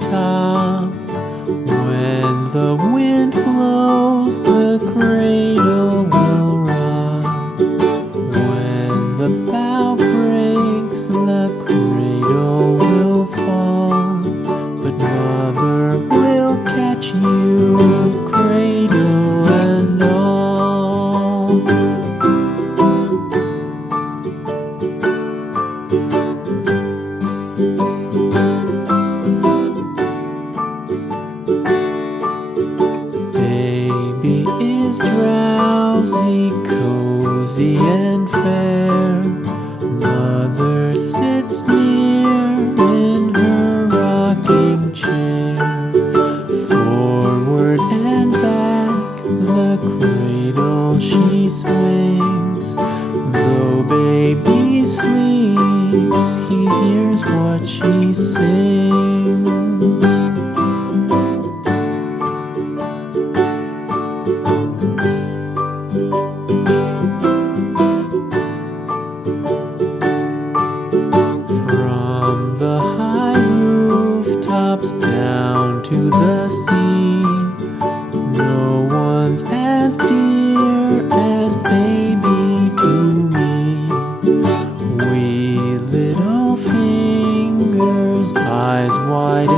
top. When the wind blows, the cradle will rock. When the bough breaks, the cradle will fall. But mother will catch you, cradle and all. Baby is drowsy, cozy and fair. Mother sits near in her rocking chair. Forward and back, the cradle she swings. Though baby sleeps, he hears what she sings. From the high rooftops down to the sea, no one's as dear as baby to me. Wee little fingers, eyes wide